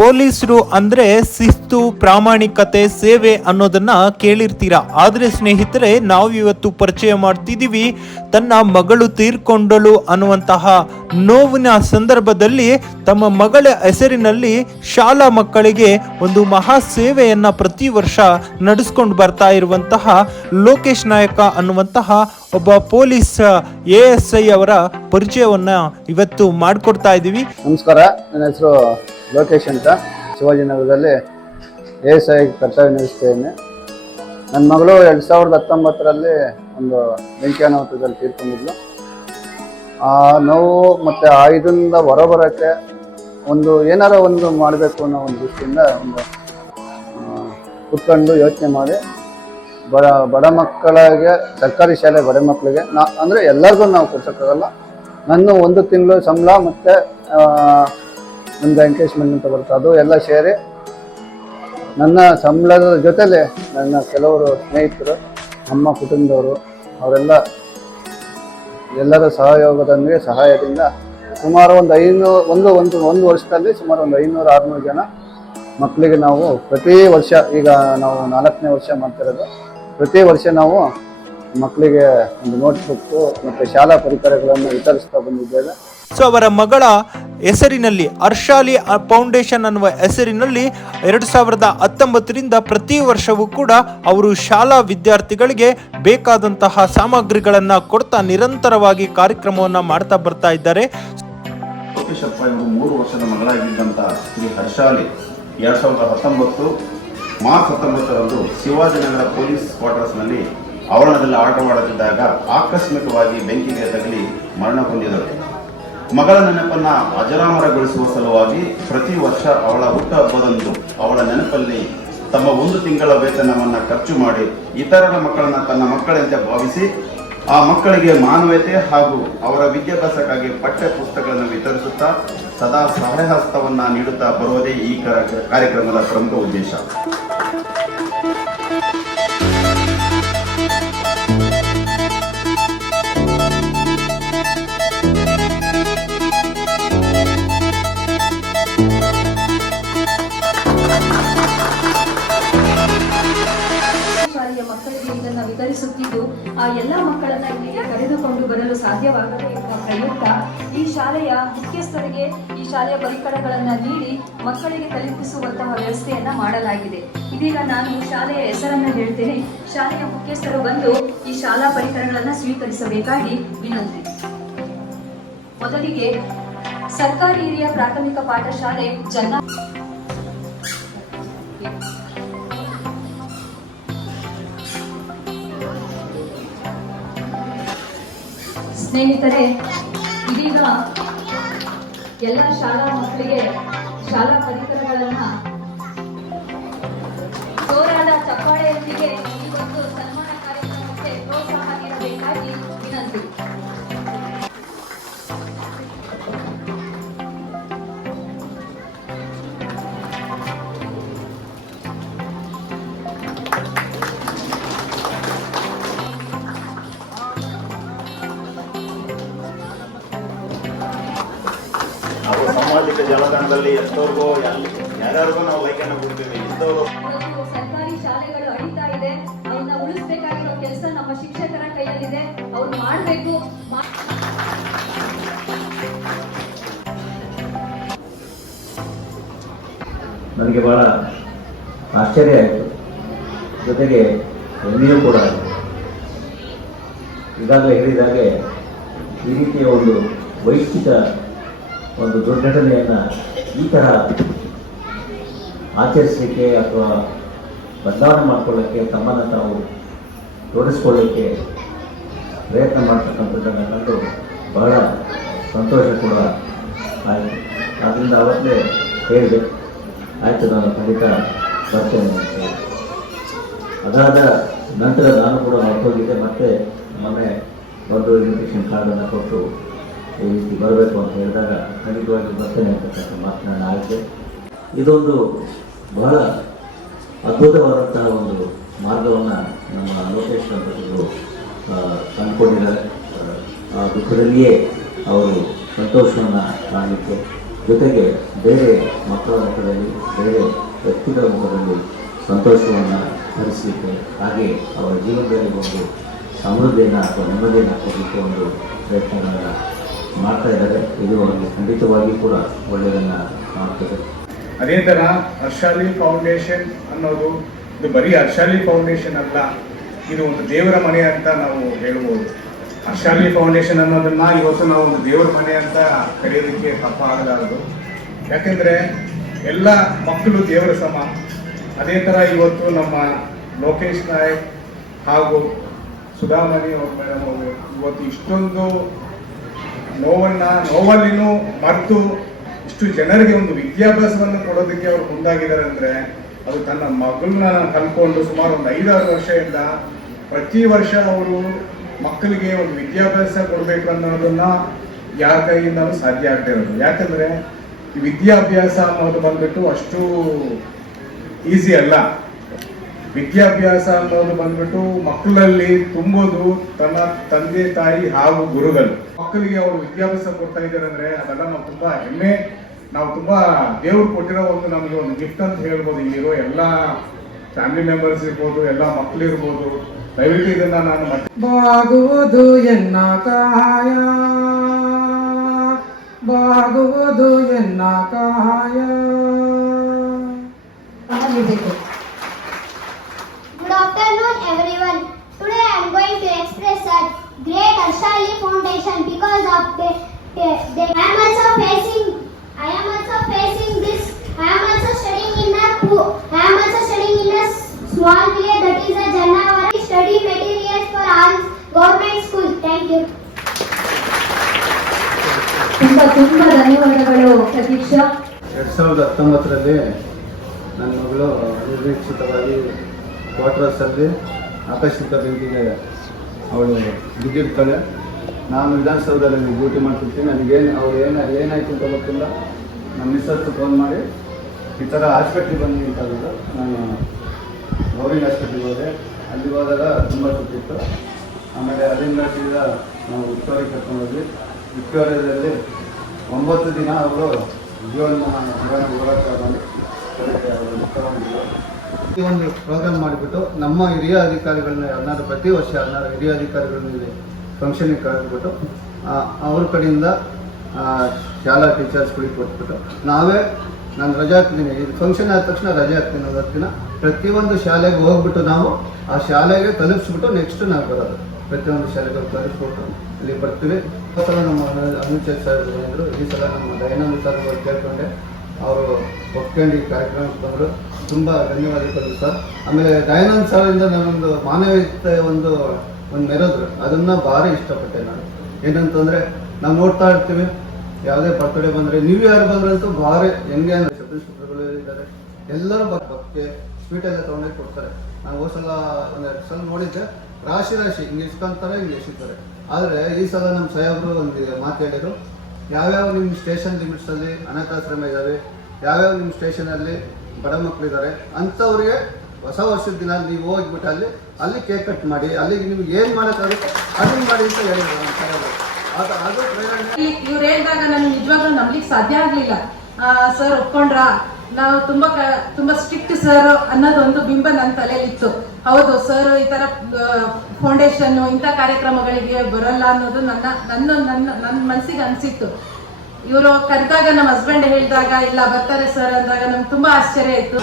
ಪೊಲೀಸರು ಅಂದ್ರೆ ಶಿಸ್ತು, ಪ್ರಾಮಾಣಿಕತೆ, ಸೇವೆ ಅನ್ನೋದನ್ನ ಕೇಳಿರ್ತೀರಾ. ಆದ್ರೆ ಸ್ನೇಹಿತರೆ, ನಾವು ಇವತ್ತು ಪರಿಚಯ ಮಾಡ್ತಿದೀವಿ ತನ್ನ ಮಗಳು ತೀರ್ಕೊಂಡಳು ಅನ್ನುವಂತಹ ನೋವಿನ ಸಂದರ್ಭದಲ್ಲಿ ತಮ್ಮ ಮಗಳ ಹೆಸರಿನಲ್ಲಿ ಶಾಲಾ ಮಕ್ಕಳಿಗೆ ಒಂದು ಮಹಾ ಸೇವೆಯನ್ನ ಪ್ರತಿ ವರ್ಷ ನಡೆಸ್ಕೊಂಡು ಬರ್ತಾ ಇರುವಂತಹ ಲೋಕೇಶ್ ನಾಯಕ ಅನ್ನುವಂತಹ ಒಬ್ಬ ಪೊಲೀಸ್ ASI ಅವರ ಪರಿಚಯವನ್ನ ಇವತ್ತು ಮಾಡಿಕೊಡ್ತಾ ಇದ್ದೀವಿ. ನಮಸ್ಕಾರ, ನನ್ನ ಹೆಸರು ಲೋಕೇಶ್ ಅಂತ. ಶಿವಾಜಿನಗರದಲ್ಲಿ ASI ಕರ್ತವ್ಯ ನಿರ್ವಹಿಸ್ತೇನೆ. ನನ್ನ ಮಗಳು 2019ರಲ್ಲಿ ಒಂದು ಬೆಂಕಿ ಅನಾಹುತದಲ್ಲಿ ತೀರ್ಕೊಂಡಿದ್ಲು. ಆ ನೋವು ಮತ್ತು ಇದರಿಂದ ಹೊರಬರೋಕ್ಕೆ ಏನಾರ ಒಂದು ಮಾಡಬೇಕು ಅನ್ನೋ ಒಂದು ದೃಷ್ಟಿಯಿಂದ ಕುತ್ಕೊಂಡು ಯೋಚನೆ ಮಾಡಿ ಬಡ ಮಕ್ಕಳಿಗೆ ಸರ್ಕಾರಿ ಶಾಲೆ ಬಡ ಮಕ್ಕಳಿಗೆ ಅಂದರೆ ಎಲ್ಲರಿಗೂ ನಾವು ಕೊಡ್ಸೋಕ್ಕಾಗಲ್ಲ. ನನ್ನ 1 ತಿಂಗಳು ಸಂಬಳ ಮತ್ತು ಒಂದು ಎಂಕೇಜ್ಮೆಂಟ್ ಅಂತ ಬರುತ್ತೆ, ಅದು ಎಲ್ಲ ಸೇರಿ ನನ್ನ ಸಂಬಳದ ಜೊತೆಲೆ ನನ್ನ ಕೆಲವರು ಸ್ನೇಹಿತರು, ನಮ್ಮ ಕುಟುಂಬದವರು ಎಲ್ಲರ ಸಹಾಯದಿಂದ ಸುಮಾರು ಒಂದು ವರ್ಷದಲ್ಲಿ ಸುಮಾರು ಒಂದು 500-600 ಜನ ಮಕ್ಕಳಿಗೆ ನಾವು ಪ್ರತಿ ವರ್ಷ, ಈಗ ನಾವು 4ನೇ ವರ್ಷ ಮಾಡ್ತಿರೋದು, ಪ್ರತಿ ವರ್ಷ ನಾವು ಮಕ್ಕಳಿಗೆ ಒಂದು ನೋಟ್ಬುಕ್ಕು ಮತ್ತು ಶಾಲಾ ಪರಿಕರಗಳನ್ನು ವಿತರಿಸ್ತಾ ಬಂದಿದ್ದೇವೆ. ಸೊ ಅವರ ಮಗಳ ಹೆಸರಿನಲ್ಲಿ ಹರ್ಷಾಲಿ ಫೌಂಡೇಶನ್ ಅನ್ನುವ ಹೆಸರಿನಲ್ಲಿ 2019ರಿಂದ ಪ್ರತಿ ವರ್ಷವೂ ಕೂಡ ಅವರು ಶಾಲಾ ವಿದ್ಯಾರ್ಥಿಗಳಿಗೆ ಬೇಕಾದಂತಹ ಸಾಮಗ್ರಿಗಳನ್ನ ಕೊಡ್ತಾ ನಿರಂತರವಾಗಿ ಕಾರ್ಯಕ್ರಮವನ್ನ ಮಾಡ್ತಾ ಬರ್ತಾ ಇದ್ದಾರೆ. ಲೋಕೇಶಪ್ಪ ಇವರು 3 ವರ್ಷದ ಮಗಳಾಗಿದ್ದಂಥ ಶ್ರೀ ಹರ್ಷಾಲಿ 2019 ಮಾರ್ಚ್ 19ರಂದು ಶಿವಾಜಿನಗರ ಪೊಲೀಸ್ ಕ್ವಾರ್ಟರ್ಸ್ನಲ್ಲಿ ಆವರಣದಲ್ಲಿ ಆಟ ಮಾಡುತ್ತಿದ್ದಾಗ ಆಕಸ್ಮಿಕವಾಗಿ ಬೆಂಕಿಗೆ ತಗುಲಿ ಮರಣ ಹೊಂದಿದರು. ಮಗಳ ನೆನಪನ್ನು ಅಜರಾಮರಗೊಳಿಸುವ ಸಲುವಾಗಿ ಪ್ರತಿ ವರ್ಷ ಅವಳ ಹುಟ್ಟುಹಬ್ಬದಂದು ಅವಳ ನೆನಪಲ್ಲಿ ತಮ್ಮ 1 ತಿಂಗಳ ವೇತನವನ್ನು ಖರ್ಚು ಮಾಡಿ ಇತರರ ಮಕ್ಕಳನ್ನು ತನ್ನ ಮಕ್ಕಳಂತೆ ಭಾವಿಸಿ ಆ ಮಕ್ಕಳಿಗೆ ಮಾನವೀಯತೆ ಹಾಗೂ ಅವರ ವಿದ್ಯಾಭ್ಯಾಸಕ್ಕಾಗಿ ಪಠ್ಯ ಪುಸ್ತಕಗಳನ್ನು ವಿತರಿಸುತ್ತಾ ಸದಾ ಸಹಾಯಹಸ್ತವನ್ನು ನೀಡುತ್ತಾ ಬರುವುದೇ ಈ ಕಾರ್ಯಕ್ರಮದ ಪ್ರಮುಖ ಉದ್ದೇಶ. ಮಕ್ಕಳಿಗೆ ಇದನ್ನು ವಿತರಿಸುತ್ತಿದ್ದು ಆ ಎಲ್ಲ ಮಕ್ಕಳನ್ನ ಇಲ್ಲಿಗೆ ಕರೆದುಕೊಂಡು ಬರಲು ಸಾಧ್ಯವಾಗದೇ ಇರುವ ಪ್ರಯುಕ್ತ ಈ ಶಾಲೆಯ ಮುಖ್ಯಸ್ಥರಿಗೆ ಈ ಶಾಲೆಯ ಪರಿಕರಗಳನ್ನು ನೀಡಿ ಮಕ್ಕಳಿಗೆ ತಲುಪಿಸುವಂತಹ ವ್ಯವಸ್ಥೆಯನ್ನ ಮಾಡಲಾಗಿದೆ. ಇದೀಗ ನಾನು ಶಾಲೆಯ ಹೆಸರನ್ನು ಹೇಳ್ತೇನೆ. ಶಾಲೆಯ ಮುಖ್ಯಸ್ಥರು ಬಂದು ಈ ಶಾಲಾ ಪರಿಕರಗಳನ್ನು ಸ್ವೀಕರಿಸಬೇಕಾಗಿ ವಿನಂತಿ. ಮೊದಲಿಗೆ ಸರ್ಕಾರಿ ಹಿರಿಯ ಪ್ರಾಥಮಿಕ ಪಾಠಶಾಲೆ ಸ್ನೇಹಿತರೆ, ಇದೀಗ ಎಲ್ಲ ಶಾಲಾ ಮಕ್ಕಳಿಗೆ ಶಾಲಾ ಪರಿಕರಗಳನ್ನ ಜೋರಾದ ಚಪ್ಪಾಳೆಯೊಂದಿಗೆ ಈ ಒಂದು ಸನ್ಮಾನ ಕಾರ್ಯಕ್ರಮಕ್ಕೆ ಪ್ರೋತ್ಸಾಹ ನೀಡಬೇಕಾಗಿ ವಿನಂತಿ. ಸಾಮಾಜಿಕ ಜಾಲತಾಣದಲ್ಲಿ ಎಷ್ಟೋರ್ಗೋ ಯಾರ್ಯಾರಿಗೂ ನಾವು ಲೈಕನ್ನು ಕೊಡ್ತೀವಿ. ಸರ್ಕಾರಿ ಶಾಲೆಗಳು ಅಳಿತಾ ಇದೆ, ಅವನ್ನ ಉಳಿಸಬೇಕಾಗಿರೋ ಕೆಲಸ ನಮ್ಮ ಶಿಕ್ಷಕರ ಕೈಯಲ್ಲಿದೆ. ಅವ್ರು ಮಾಡಬೇಕು. ನನಗೆ ಬಹಳ ಆಶ್ಚರ್ಯ ಆಯಿತು, ಜೊತೆಗೆ ಹೆಮ್ಮೆಯೂ ಕೂಡ ಆಯಿತು. ಈಗಾಗಲೇ ಹೇಳಿದಾಗೆ ಈ ರೀತಿಯ ಒಂದು ವೈಯಕ್ತಿಕ ಒಂದು ದುರ್ಘಟನೆಯನ್ನು ಈ ಥರ ಆಚರಿಸಲಿಕ್ಕೆ ಅಥವಾ ಬದಲಾವಣೆ ಮಾಡಿಕೊಳ್ಳೋಕ್ಕೆ, ತಮ್ಮನ್ನು ತಾವು ತೋರಿಸ್ಕೊಳ್ಳಿಕ್ಕೆ ಪ್ರಯತ್ನ ಮಾಡ್ತಕ್ಕಂಥದ್ದನ್ನು ಕಂಡು ಬಹಳ ಸಂತೋಷ ಕೂಡ ಆಯಿತು. ಆದ್ದರಿಂದ ಅವತ್ತೇ ಹೇಳಿದೆ, ಆಯಿತು ನಾನು ಖಂಡಿತ ಬರ್ತೇನೆ ಅಂತ ಹೇಳಿ. ಅದಾದ ನಂತರ ನಾನು ಕೂಡ ಹೊರಟೋಗಿದ್ದೆ. ಮತ್ತೆ ಮೊನ್ನೆ ಒಂದು ಇನ್ವಿಟೇಷನ್ ಕಾರ್ಡನ್ನು ಕೊಟ್ಟು ಈ ರೀತಿ ಬರಬೇಕು ಅಂತ ಹೇಳಿದಾಗ ಖಂಡಿತವಾಗಿ ಬರ್ತೇನೆ ಅಂತಕ್ಕಂಥ ಮಾತನಾಡ ಆಯಿತು. ಇದೊಂದು ಬಹಳ ಅದ್ಭುತವಾದಂತಹ ಒಂದು ಮಾರ್ಗವನ್ನು ನಮ್ಮ ಲೋಕೇಶ್ ದಂಪತಿಗಳು ಕಂಡುಕೊಂಡಿದ್ದಾರೆ. ಆ ದುಃಖದಲ್ಲಿಯೇ ಅವರು ಸಂತೋಷವನ್ನು ಕಾಣಲಿಕ್ಕೆ ಜೊತೆಗೆ ಬೇರೆ ಮಕ್ಕಳ ಮುಖದಲ್ಲಿ, ಬೇರೆ ವ್ಯಕ್ತಿಗಳ ಮುಖದಲ್ಲಿ ಸಂತೋಷವನ್ನು ಹರಿಸಲಿಕ್ಕೆ, ಹಾಗೆ ಅವರ ಜೀವನದಲ್ಲಿ ಒಂದು ಸಮೃದ್ಧಿಯನ್ನು ಅಥವಾ ನೆಮ್ಮದಿಯನ್ನು ಕೊಡಲಿಕ್ಕೆ ಒಂದು ಪ್ರಯತ್ನಗಳನ್ನು ಮಾಡ್ತಾ ಇದ್ದಾರೆ. ಇದು ಅವರಿಗೆ ಖಂಡಿತವಾಗಿ ಕೂಡ ಒಳ್ಳೆಯದನ್ನು ಮಾಡ್ತದೆ. ಅದೇ ಥರ ಹರ್ಷಾಲಿ ಫೌಂಡೇಶನ್ ಅನ್ನೋದು ಇದು ಬರೀ ಹರ್ಷಾಲಿ ಫೌಂಡೇಶನ್ ಅಲ್ಲ, ಇದು ಒಂದು ದೇವರ ಮನೆ ಅಂತ ನಾವು ಹೇಳ್ಬೋದು. ಹರ್ಷಾಲಿ ಫೌಂಡೇಶನ್ ಅನ್ನೋದನ್ನ ಇವತ್ತು ನಾವು ಒಂದು ದೇವರ ಮನೆ ಅಂತ ಕರೆಯೋದಕ್ಕೆ ತಪ್ಪಾಗಲಾರದು. ಯಾಕೆಂದರೆ ಎಲ್ಲ ಮಕ್ಕಳು ದೇವರ ಸಮ. ಅದೇ ಥರ ಇವತ್ತು ನಮ್ಮ ಲೋಕೇಶ್ ನಾಯಕ್ ಹಾಗೂ ಸುಧಾಮಣಿ ಅವ್ರ ಮೇಡಮ್ ಅವರು ಇವತ್ತು ಇಷ್ಟೊಂದು ನೋವಲ್ಲಿನೂ ಮರೆತು ಇಷ್ಟು ಜನರಿಗೆ ಒಂದು ವಿದ್ಯಾಭ್ಯಾಸವನ್ನು ಕೊಡೋದಕ್ಕೆ ಅವರು ಮುಂದಾಗಿದ್ದಾರೆ ಅಂದರೆ ಅದು ತನ್ನ ಮಗಳನ್ನ ಕಲ್ಕೊಂಡು ಸುಮಾರು ಒಂದು 5-6 ವರ್ಷದಿಂದ ಪ್ರತಿ ವರ್ಷ ಅವರು ಮಕ್ಕಳಿಗೆ ಒಂದು ವಿದ್ಯಾಭ್ಯಾಸ ಕೊಡಬೇಕು ಅನ್ನೋದನ್ನ ಯಾರ ಕೈಯಿಂದಲೂ ಸಾಧ್ಯ ಆಗದೆ ಇರೋದು. ಯಾಕಂದ್ರೆ ಈ ವಿದ್ಯಾಭ್ಯಾಸ ಅನ್ನೋದು ಬಂದ್ಬಿಟ್ಟು ಅಷ್ಟು ಈಸಿ ಅಲ್ಲ. ವಿದ್ಯಾಭ್ಯಾಸ ಅನ್ನೋದು ಬಂದ್ಬಿಟ್ಟು ಮಕ್ಕಳಲ್ಲಿ ತುಂಬೋದು ತನ್ನ ತಂದೆ ತಾಯಿ ಹಾಗೂ ಗುರುಗಳು. ಮಕ್ಕಳಿಗೆ ಅವರು ವಿದ್ಯಾಭ್ಯಾಸ ಕೊಡ್ತಾ ಇದ್ದಾರೆ ಅಂದ್ರೆ ಅದೆಲ್ಲ ನಾವು ತುಂಬಾ ಹೆಮ್ಮೆ, ನಾವು ತುಂಬಾ ದೇವ್ರು ಕೊಟ್ಟಿರೋ ಒಂದು ನಮಗೆ ಒಂದು ಗಿಫ್ಟ್ ಅಂತ ಹೇಳ್ಬೋದು. ಇಲ್ಲಿರೋ ಎಲ್ಲ ಫ್ಯಾಮಿಲಿ ಮೆಂಬರ್ಸ್ ಇರ್ಬೋದು, ಎಲ್ಲ ಮಕ್ಕಳು ಇರ್ಬೋದು. ದಯವಿಟ್ಟು ಇದನ್ನ ನಾನು ಬಾಗುವುದು ಎನ್ನ ಕಾಯ, ಬಾಗುವುದು ಎನ್ನ ಕಾಯ. Good afternoon everyone. Today I am going to express a great Harshali Foundation because of the I am also facing this. I am also studying in a small village that is a Jannavari study materials for all government school. Thank you. ತುಂಬಾ ಧನ್ಯವಾದಗಳು ಪ್ರತೀಕ್ಷಾ. 2019ರಲ್ಲಿ ನನ್ನ ಮಗಳು ಅನಿರೀಕ್ಷಿತವಾಗಿ ಕ್ವಾರ್ಟರ್ಸಲ್ಲಿ ಆಕಸ್ಮಿಕ ಬೆಂಕಿಗೆ ಅವಳು ಬಿದ್ದಿರ್ತಾಳೆ. ನಾನು ವಿಧಾನಸೌಧದಲ್ಲಿ ಡ್ಯೂಟಿ ಮಾಡ್ತಿರ್ತೀನಿ. ನನಗೇನು ಅವ್ರು ಏನಾಯ್ತು ಅಂತ ಗೊತ್ತಿಲ್ಲ. ನಮ್ಮ ಮಿಸ್ಸಸ್ ಫೋನ್ ಮಾಡಿ ಈ ಥರ ಹಾಸ್ಪಿಟ್ಲಿಗೆ ಬಂದು ನಿಂತಾಗಿದ್ದು. ನಾನು ಗೌರ್ಮೆಂಟ್ ಹಾಸ್ಪಿಟ್ಲಿಗೆ ಹೋದೆ. ಅಲ್ಲಿ ಹೋದಾಗ ತುಂಬ ಸುತ್ತಿತ್ತು. ಆಮೇಲೆ ಅಲ್ಲಿಂದ ಸೀದಾ ನಾವು ವಿಕ್ಟೋರಿಯಾಗೆ ಕರ್ಕೊಂಡು ಹೋದ್ವಿ. ವಿಕ್ಟೋರಿಯಾದಲ್ಲಿ 9 ದಿನ ಅವರು ಜೀವನ ಹೋರಾಟ ಮಾಡಿ ಈ ಒಂದು ಪ್ರೋಗ್ರಾಮ್ ಮಾಡಿಬಿಟ್ಟು ನಮ್ಮ ಹಿರಿಯ ಅಧಿಕಾರಿಗಳನ್ನ ಯಾರನ್ನಾರು ಪ್ರತಿ ವರ್ಷ ಯಾರನ್ನಾರು ಹಿರಿಯ ಅಧಿಕಾರಿಗಳನ್ನ ಫಂಕ್ಷನಿಗೆ ಕರೆದ್ಬಿಟ್ಟು ಅವ್ರ ಕಡೆಯಿಂದ ಶಾಲಾ ಟೀಚರ್ಸ್ಗಳಿಗೆ ಕೊಟ್ಬಿಟ್ಟು ನಾನು ರಜೆ ಹಾಕ್ತೀನಿ. ಇದು ಫಂಕ್ಷನ್ ಆದ ತಕ್ಷಣ ರಜೆ ಹಾಕ್ತೀನಿ. ಅದಕ್ಕಿಂತ ಪ್ರತಿಯೊಂದು ಶಾಲೆಗೆ ಹೋಗ್ಬಿಟ್ಟು ನಾವು ಆ ಶಾಲೆಗೆ ತಲುಪಿಸ್ಬಿಟ್ಟು ನೆಕ್ಸ್ಟ್ ನಾವು ಬರೋದು. ಪ್ರತಿಯೊಂದು ಶಾಲೆಗೆ ತಲುಪಿಸ್ಬಿಟ್ಟು ಇಲ್ಲಿ ಬರ್ತೀವಿ. ಸಲ ನಮ್ಮ ಅನುಚೇತ್ ಸರ್ ಬಂದರು. ಈ ಸಲ ನಮ್ಮ ದಯಾನಂದ ಸರ್ ಕೇಳ್ಕೊಂಡೆ, ಅವರು ಒಪ್ಕೊಂಡು ಈ ಕಾರ್ಯಕ್ರಮಕ್ಕೆ ಬಂದರು. ತುಂಬ ಧನ್ಯವಾದಗಳು ಸರ್. ಆಮೇಲೆ ದಯಾನಂದ್ ಸರಿಂದ ನಾನೊಂದು ಮಾನವೀಯತೆ ಒಂದು ಮೆರೆದ್ರು. ಅದನ್ನು ಭಾರಿ ಇಷ್ಟಪಟ್ಟೆ ನಾನು. ಏನಂತಂದರೆ ನಾವು ನೋಡ್ತಾ ಇರ್ತೀವಿ, ಯಾವುದೇ ಬರ್ತ್ಡೇ ಬಂದರೆ ನ್ಯೂ ಇಯರ್ ಬಂದ್ರಂತೂ ಭಾರಿ ಹೆಂಗೆ ಅಂದರೆ ಶಬ್ದಗಳು ಇದ್ದಾರೆ, ಎಲ್ಲರೂ ಭಕ್ತಿ ಸ್ವೀಟ್ ಎಲ್ಲ ತೊಗೊಂಡೋಗಿ ಕೊಡ್ತಾರೆ. ನಾನು ಹೋದ ಸಲ 1-2 ಸಲ ನೋಡಿದ್ದೆ, ರಾಶಿ ಹಿಂಗೆ ಇಸ್ಕೊಂತಾರೆ, ಹಿಂಗೆ ಎಸಿತಾರೆ. ಆದರೆ ಈ ಸಲ ನಮ್ಮ ಸಾಹೇಬರು ಒಂದು ಮಾತು ಹೇಳಿದರು, ಯಾವ್ಯಾವ ನಿಮ್ಮ ಸ್ಟೇಷನ್ ಲಿಮಿಟ್ಸಲ್ಲಿ ಅನಾಥಾಶ್ರಮ ಇದ್ದಾವೆ, ಯಾವ್ಯಾವ ನಿಮ್ಮ ಸ್ಟೇಷನಲ್ಲಿ ಬಡ ಮಕ್ಕಳಿದ್ದಾರೆ ಅಂಥವ್ರಿಗೆ ಹೊಸ ವರ್ಷದ ದಿನ ನೀವು ಹೋಗ್ಬಿಟ್ಟು ಅಲ್ಲಿ ಕೇಕ್ ಕಟ್ ಮಾಡಿ, ಅಲ್ಲಿಗೆ ನಿಮ್ಗೆ ಏನು ಮಾಡೋಕ್ಕಾಗುತ್ತೆ ಅದನ್ನು ಮಾಡಿ ಅಂತ ಹೇಳಿದ್ರು ನಮ್ಮ ಸಾಹೇಬರು. ಅದು ಇವ್ರು ಹೇಳಿದಾಗ ನನಗೆ ನಿಜವಾಗ್ಲೂ ನಂಬಲಿಕ್ಕೆ ಸಾಧ್ಯ ಆಗಲಿಲ್ಲ. ಸರ್ ಒಪ್ಕೊಂಡ್ರ, ನಾವು ತುಂಬಾ ಸ್ಟ್ರಿಕ್ಟ್ ಸರ್ ಅನ್ನೋದೊಂದು ಬಿಂಬ ನನ್ನ ತಲೆಯಲ್ಲಿತ್ತು. ಹೌದು, ಸರ್ ಈ ತರ ಫೌಂಡೇಶನ್ ಇಂಥ ಕಾರ್ಯಕ್ರಮಗಳಿಗೆ ಬರಲ್ಲ ಅನ್ನೋದು ನನ್ನ ಮನಸ್ಸಿಗೆ ಅನಿಸಿತ್ತು. ಇವರು ಕರೆದಾಗ ನಮ್ಮ ಹಸ್ಬೆಂಡ್ ಹೇಳಿದಾಗ ಇಲ್ಲ ಬರ್ತಾರೆ ಸರ್ ಅಂದಾಗ ನಮ್ಗೆ ತುಂಬಾ ಆಶ್ಚರ್ಯ ಆಯ್ತು.